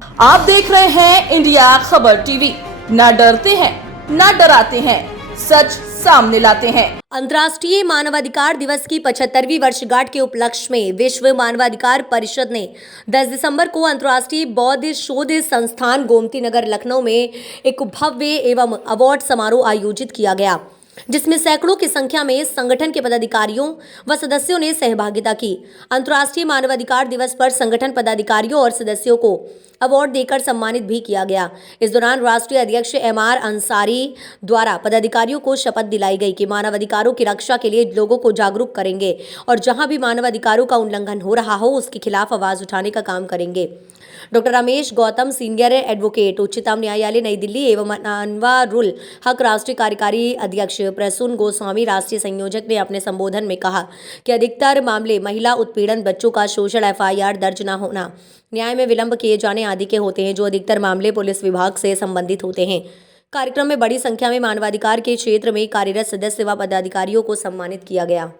आप देख रहे हैं इंडिया खबर टीवी। ना डरते हैं, ना डराते हैं, सच सामने लाते हैं। अंतर्राष्ट्रीय मानवाधिकार दिवस की 75वीं वर्षगांठ के उपलक्ष्य में विश्व मानवाधिकार परिषद ने 10 दिसंबर को अंतर्राष्ट्रीय बौद्ध शोध संस्थान गोमती नगर लखनऊ में एक भव्य एवं अवार्ड समारोह आयोजित किया गया, जिसमें सैकड़ों की संख्या में संगठन के पदाधिकारियों व सदस्यों ने सहभागिता की। अंतर्राष्ट्रीय मानवाधिकार दिवस पर संगठन पदाधिकारियों और सदस्यों को अवार्ड देकर सम्मानित भी किया गया। इस दौरान राष्ट्रीय अध्यक्ष MR अंसारी द्वारा पदाधिकारियों को शपथ दिलाई गई कि मानवाधिकारों की रक्षा के लिए लोगों को जागरूक करेंगे और जहां भी मानवाधिकारों का उल्लंघन हो रहा हो उसके खिलाफ आवाज उठाने का काम करेंगे। Doctor Ramesh Gautam, senior advocate, उच्चतम न्यायालय नई दिल्ली एवं अनवारुल हक राष्ट्रीय कार्यकारी अध्यक्ष, प्रसून गोस्वामी राष्ट्रीय संयोजक ने अपने संबोधन में कहा कि अधिकतर मामले महिला उत्पीड़न, बच्चों का शोषण, FIR दर्ज न होना, न्याय में विलंब किए जाने आदि के होते हैं, जो अधिकतर मामले पुलिस विभाग से संबंधित होते हैं। कार्यक्रम में बड़ी संख्या में मानवाधिकार के क्षेत्र में कार्यरत सदस्य व पदाधिकारियों को सम्मानित किया गया।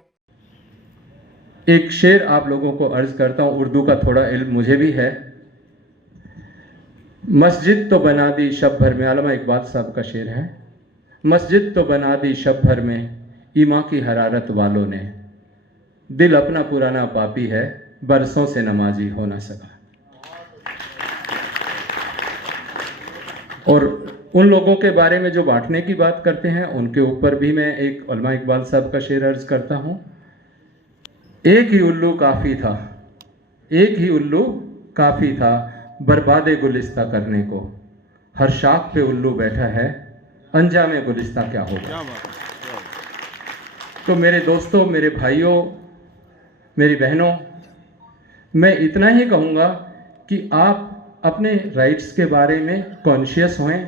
एक शेर आप लोगों को अर्ज करता हूँ, उर्दू का थोड़ा इल्म मुझे भी है। मस्जिद तो बना दी शब भर में, अल्लामा इकबाल साहब का शेर है। मस्जिद तो बना दी शब भर में, ईमा की हरारत वालों ने, दिल अपना पुराना पापी है, बरसों से नमाजी हो ना सका। और उन लोगों के बारे में जो बांटने की बात करते हैं, उनके ऊपर भी मैं एक अल्लामा इकबाल साहब का शेर अर्ज करता हूँ। एक ही उल्लू काफ़ी था, एक ही उल्लू काफ़ी था बर्बादे गुलिस्ता करने को, हर शाख पे उल्लू बैठा है, अंजामे गुलिस्ता क्या होगा। तो मेरे दोस्तों, मेरे भाइयों, मेरी बहनों, मैं इतना ही कहूँगा कि आप अपने राइट्स के बारे में कॉन्शियस हों।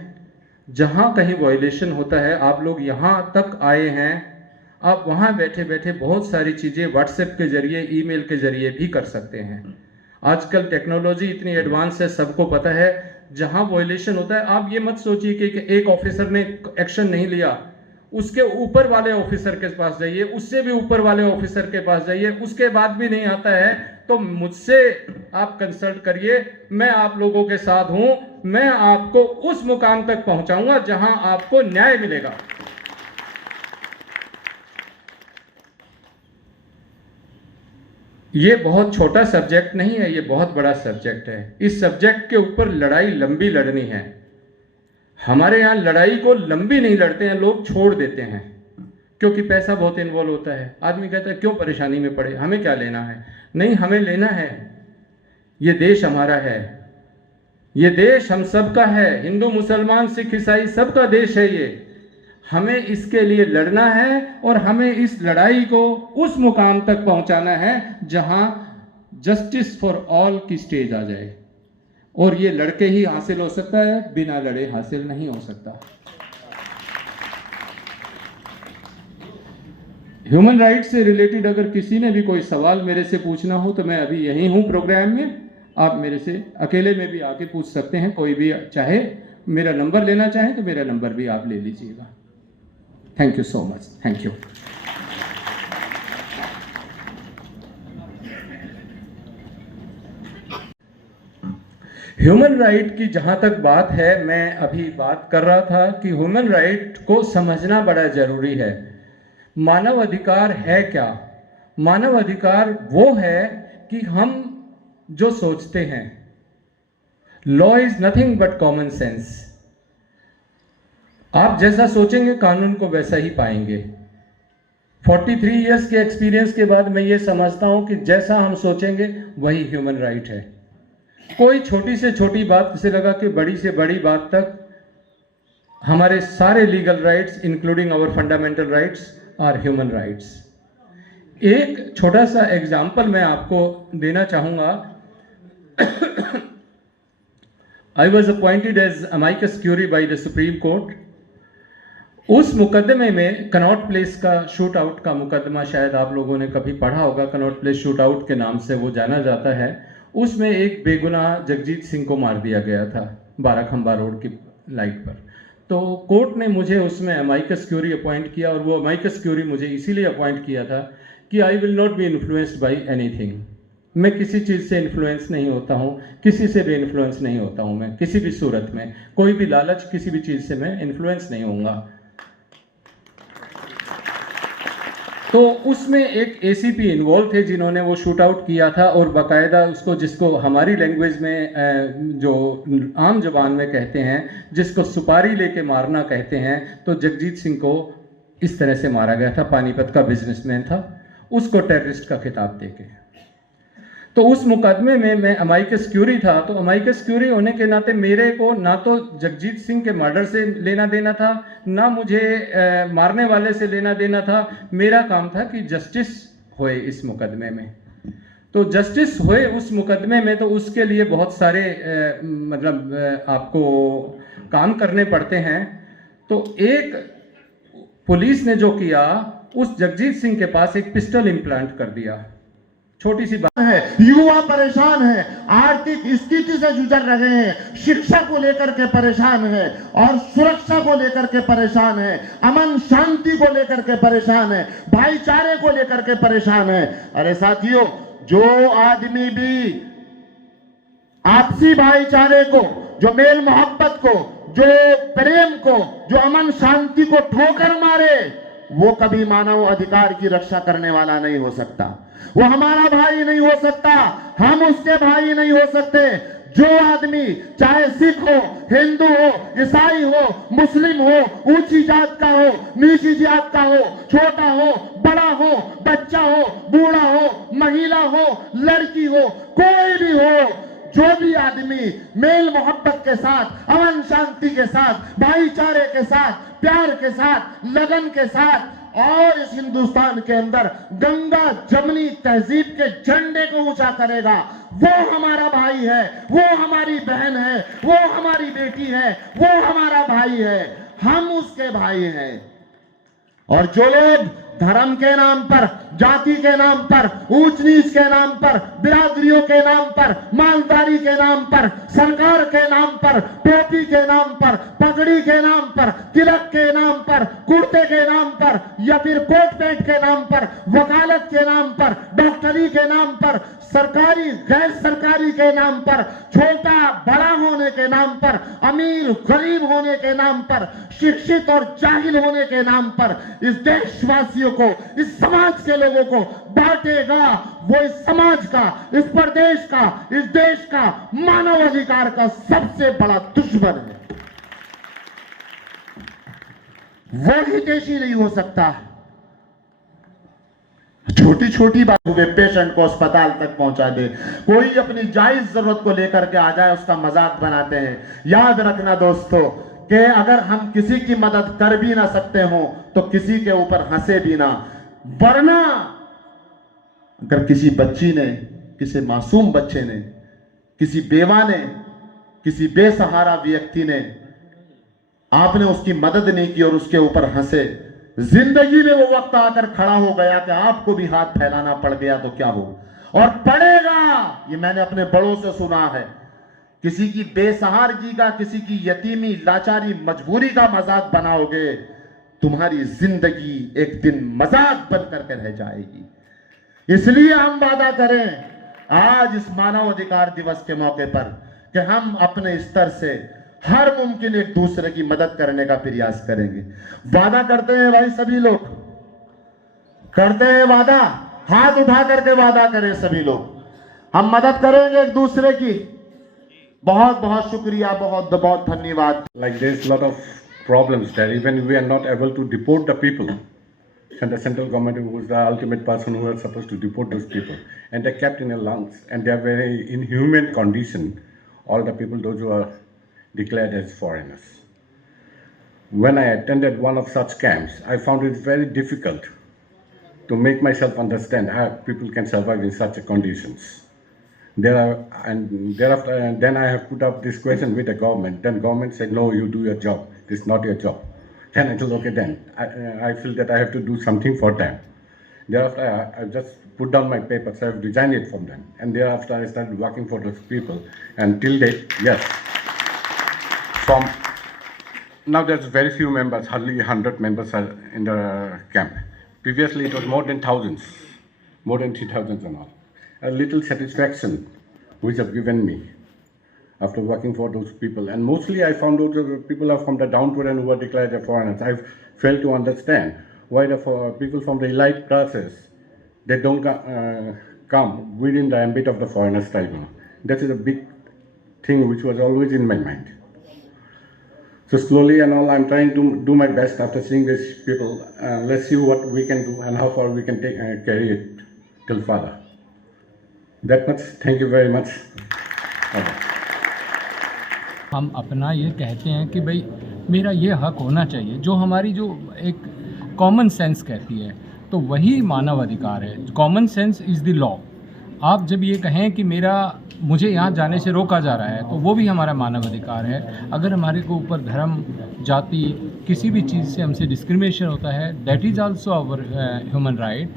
जहाँ कहीं वायलेशन होता है, आप लोग यहाँ तक आए हैं, आप वहाँ बैठे बैठे बहुत सारी चीज़ें व्हाट्सएप के जरिए, ईमेल के जरिए भी कर सकते हैं। आजकल टेक्नोलॉजी इतनी एडवांस है, सबको पता है। जहाँ वायलेशन होता है, आप ये मत सोचिए कि एक ऑफिसर ने एक्शन नहीं लिया, उसके ऊपर वाले ऑफिसर के पास जाइए, उससे भी ऊपर वाले ऑफिसर के पास जाइए, उसके बाद भी नहीं आता है तो मुझसे आप कंसल्ट करिए। मैं आप लोगों के साथ हूं, मैं आपको उस मुकाम तक पहुंचाऊंगा जहां आपको न्याय मिलेगा। ये बहुत छोटा सब्जेक्ट नहीं है, ये बहुत बड़ा सब्जेक्ट है। इस सब्जेक्ट के ऊपर लड़ाई लंबी लड़नी है। हमारे यहाँ लड़ाई को लंबी नहीं लड़ते हैं, लोग छोड़ देते हैं क्योंकि पैसा बहुत इन्वॉल्व होता है। आदमी कहता है क्यों परेशानी में पड़े, हमें क्या लेना है। नहीं, हमें लेना है। ये देश हमारा है, ये देश हम सबका है, हिंदू मुसलमान सिख ईसाई सबका देश है ये। हमें इसके लिए लड़ना है और हमें इस लड़ाई को उस मुकाम तक पहुंचाना है जहां जस्टिस फॉर ऑल की स्टेज आ जाए। और ये लड़के ही हासिल हो सकता है, बिना लड़े हासिल नहीं हो सकता। ह्यूमन राइट्स से रिलेटेड अगर किसी ने भी कोई सवाल मेरे से पूछना हो तो मैं अभी यहीं हूं प्रोग्राम में। आप मेरे से अकेले में भी आके पूछ सकते हैं, कोई भी चाहे मेरा नंबर लेना चाहे तो मेरा नंबर भी आप ले लीजिएगा। Thank you so much, thank you. Human right की जहां तक बात है, मैं अभी बात कर रहा था कि ह्यूमन राइट को समझना बड़ा जरूरी है। मानव अधिकार है क्या? मानव अधिकार वो है कि हम जो सोचते हैं, law is nothing but common sense. आप जैसा सोचेंगे कानून को वैसा ही पाएंगे। 43 इयर्स के एक्सपीरियंस के बाद मैं ये समझता हूं कि जैसा हम सोचेंगे वही ह्यूमन राइट है। कोई छोटी से छोटी बात से लगा कि बड़ी से बड़ी बात तक हमारे सारे legal rights including our fundamental rights or human rights. एक छोटा सा एग्जाम्पल मैं आपको देना चाहूंगा। I was appointed as amicus curiae by the Supreme Court. उस मुकदमे में कनॉट प्लेस का शूट आउट का मुकदमा, शायद आप लोगों ने कभी पढ़ा होगा, कनॉट प्लेस शूट आउट के नाम से वो जाना जाता है। उसमें एक बेगुनाह जगजीत सिंह को मार दिया गया था बाराखंबा रोड की लाइट पर। तो कोर्ट ने मुझे उसमें अमाइकस क्यूरी अपॉइंट किया, और वो अमाइकस क्यूरी मुझे इसीलिए अपॉइंट किया था कि I will not be influenced by anything. मैं किसी चीज़ से इन्फ्लुएंस नहीं होता हूँ, किसी से भी इन्फ्लुएंस नहीं होता हूँ। मैं किसी भी सूरत में कोई भी लालच, किसी भी चीज़ से मैं इन्फ्लुएंस नहीं होऊंगा। तो उसमें एक एसीपी इन्वॉल्व थे जिन्होंने वो शूट आउट किया था, और बाकायदा उसको, जिसको हमारी लैंग्वेज में जो आम ज़बान में कहते हैं, जिसको सुपारी लेके मारना कहते हैं, तो जगजीत सिंह को इस तरह से मारा गया था। पानीपत का बिजनेसमैन था, उसको टेररिस्ट का खिताब देके। तो उस मुकदमे में मैं अमाइकस क्यूरी था, तो अमाइकस क्यूरी होने के नाते मेरे को ना तो जगजीत सिंह के मर्डर से लेना देना था, ना मुझे मारने वाले से लेना देना था। मेरा काम था कि जस्टिस होए इस मुकदमे में। तो जस्टिस होए उस मुकदमे में, तो उसके लिए बहुत सारे आपको काम करने पड़ते हैं। तो एक पुलिस ने जो किया, उस जगजीत सिंह के पास एक पिस्टल इम्प्लांट कर दिया। छोटी सी बात है, युवा परेशान है, आर्थिक स्थिति से गुजर रहे हैं, शिक्षा को लेकर के परेशान है, और सुरक्षा को लेकर के परेशान है, अमन शांति को लेकर के परेशान है, भाईचारे को लेकर के परेशान है। अरे साथियों, जो आदमी भी आपसी भाईचारे को, जो मेल मोहब्बत को, जो प्रेम को, जो अमन शांति को ठोकर मारे, वो कभी मानव अधिकार की रक्षा करने वाला नहीं हो सकता। वो हमारा भाई नहीं हो सकता, हम उसके भाई नहीं हो सकते। जो आदमी, चाहे सिख हो, हिंदू हो, ईसाई हो, मुस्लिम हो, ऊंची जात का हो, नीची जात का हो, छोटा हो, बड़ा हो, बच्चा हो, बूढ़ा हो, महिला हो, लड़की हो, कोई भी हो, जो भी आदमी मेल मोहब्बत के साथ, अमन शांति के साथ, भाईचारे के साथ, प्यार के साथ, लगन के साथ, और इस हिंदुस्तान के अंदर गंगा जमनी तहजीब के झंडे को ऊंचा करेगा, वो हमारा भाई है, वो हमारी बहन है, वो हमारी बेटी है, वो हमारा भाई है, हम उसके भाई हैं। और जो लोग धर्म के नाम पर, जाति के नाम पर, ऊंच नीच के नाम पर, बिरादरियों के नाम पर, मालदारी के नाम पर, सरकार के नाम पर, टोपी के नाम पर, पगड़ी के नाम पर, तिलक के नाम पर, कुर्ते के नाम पर, या फिर कोट पैंट के नाम पर, वकालत के नाम पर, डॉक्टरी के नाम पर, सरकारी गैर सरकारी के नाम पर, छोटा बड़ा होने के नाम पर, अमीर गरीब होने के नाम पर, शिक्षित और जाहिल होने के नाम पर इस देशवासियों को, इस समाज के लोगों को बांटेगा, वो इस समाज का, इस प्रदेश का, इस देश का, मानव अधिकार का सबसे बड़ा दुश्मन है। वो हितैषी नहीं हो सकता। छोटी छोटी बातों पे पेशेंट को अस्पताल तक पहुंचा दे, कोई अपनी जायज जरूरत को लेकर के आ जाए, उसका मजाक बनाते हैं। याद रखना दोस्तों कि अगर हम किसी की मदद कर भी ना सकते हो तो किसी के ऊपर हंसे भी ना, वरना अगर किसी बच्ची ने, किसी मासूम बच्चे ने, किसी बेवा ने, किसी बेसहारा व्यक्ति ने, आपने उसकी मदद नहीं की और उसके ऊपर हंसे, जिंदगी में वो वक्त आकर खड़ा हो गया कि आपको भी हाथ फैलाना पड़ गया तो क्या हो, और पड़ेगा। ये मैंने अपने बड़ों से सुना है। किसी की बेसहारगी का, किसी की यतीमी, लाचारी, मजबूरी का मजाक बनाओगे, तुम्हारी जिंदगी एक दिन मजाक बन करके रह जाएगी। इसलिए हम वादा करें आज इस मानव अधिकार दिवस के मौके पर कि हम अपने स्तर से हर मुमकिन एक दूसरे की मदद करने का प्रयास करेंगे। वादा करते हैं भाई, सभी लोग करते हैं वादा, हाथ उठा करके वादा करें सभी लोग, हम मदद करेंगे एक दूसरे की। बहुत बहुत शुक्रिया, बहुत बहुत धन्यवाद। Like there's a lot of problems there. Even we are not able to deport the people, and the central government, who is the ultimate person who is supposed to deport those people, and they're kept in a lungs, and they are very inhuman condition. All the people, those who are declared as foreigners. When I attended one of such camps, I found it very difficult to make myself understand how people can survive in such conditions. Then I have put up this question with the government. Then government said, no, you do your job. This is not your job. Then I told, okay, then I feel that I have to do something for them. Thereafter, I just put down my papers. I have resigned it from them. And thereafter, I started working for those people. And till date, yes. Now there's very few members, hardly 100 members are in the camp. Previously, it was more than thousands, more than 3,000 and all. a little satisfaction which have given me after working for those people. And mostly I found out that people are from the downtown who are declared as foreigners. I've failed to understand why the people from the elite classes, they don't come within the ambit of the foreigners tribunal. That is a big thing which was always in my mind. So slowly and all, I'm trying to do my best after seeing these people. Let's see what we can do and how far we can take carry it till further. That much. Thank you very much. हम अपना ये कहते हैं कि भाई मेरा ये हक होना चाहिए, जो हमारी जो एक कॉमन सेंस कहती है, तो वही मानव अधिकार है। Common sense is the law. आप जब ये कहें कि मुझे यहाँ जाने से रोका जा रहा है, तो वो भी हमारा मानव अधिकार है। अगर हमारे को ऊपर धर्म, जाति, किसी भी चीज़ से हमसे डिस्क्रिमिनेशन होता है, that is also our human right.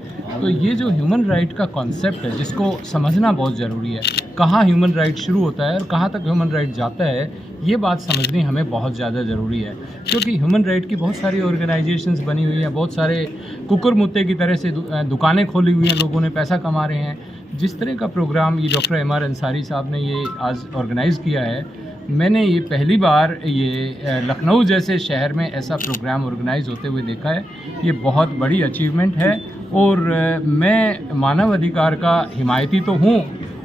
तो ये जो ह्यूमन राइट का कॉन्सेप्ट है, जिसको समझना बहुत ज़रूरी है, कहाँ ह्यूमन राइट शुरू होता है और कहाँ तक ह्यूमन राइट जाता है, ये बात समझनी हमें बहुत ज़्यादा ज़रूरी है। क्योंकि ह्यूमन राइट की बहुत सारी ऑर्गेनाइजेशंस बनी हुई हैं, बहुत सारे कुकुर मुत्ते की तरह से दुकानें खोली हुई हैं, लोगों ने पैसा कमा रहे हैं। जिस तरह का प्रोग्राम ये डॉक्टर एम.आर. अंसारी साहब ने ये आज ऑर्गेनाइज़ किया है, मैंने ये पहली बार ये लखनऊ जैसे शहर में ऐसा प्रोग्राम ऑर्गेनाइज़ होते हुए देखा है। ये बहुत बड़ी अचीवमेंट है और मैं मानव अधिकार का हिमायती तो हूँ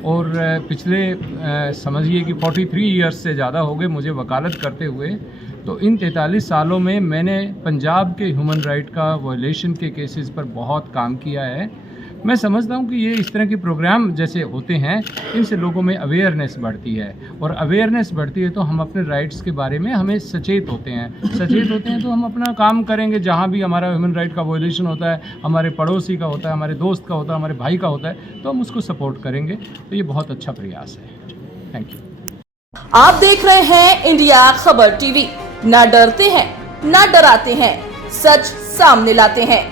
और पिछले समझिए कि 43 ईयर्स से ज़्यादा हो गए मुझे वकालत करते हुए। तो इन 43 सालों में मैंने पंजाब के ह्यूमन राइट का वायलेशन के केसेस पर बहुत काम किया है। मैं समझता हूँ कि ये इस तरह के प्रोग्राम जैसे होते हैं, इनसे लोगों में अवेयरनेस बढ़ती है और अवेयरनेस बढ़ती है तो हम अपने राइट्स के बारे में हमें सचेत होते हैं तो हम अपना काम करेंगे। जहाँ भी हमारा ह्यूमन राइट का वायलेशन होता है, हमारे पड़ोसी का होता है, हमारे दोस्त का होता है, हमारे भाई का होता है, तो हम उसको सपोर्ट करेंगे। तो ये बहुत अच्छा प्रयास है। Thank you. आप देख रहे हैं इंडिया खबर टीवी। ना डरते हैं, ना डराते हैं, सच सामने लाते हैं।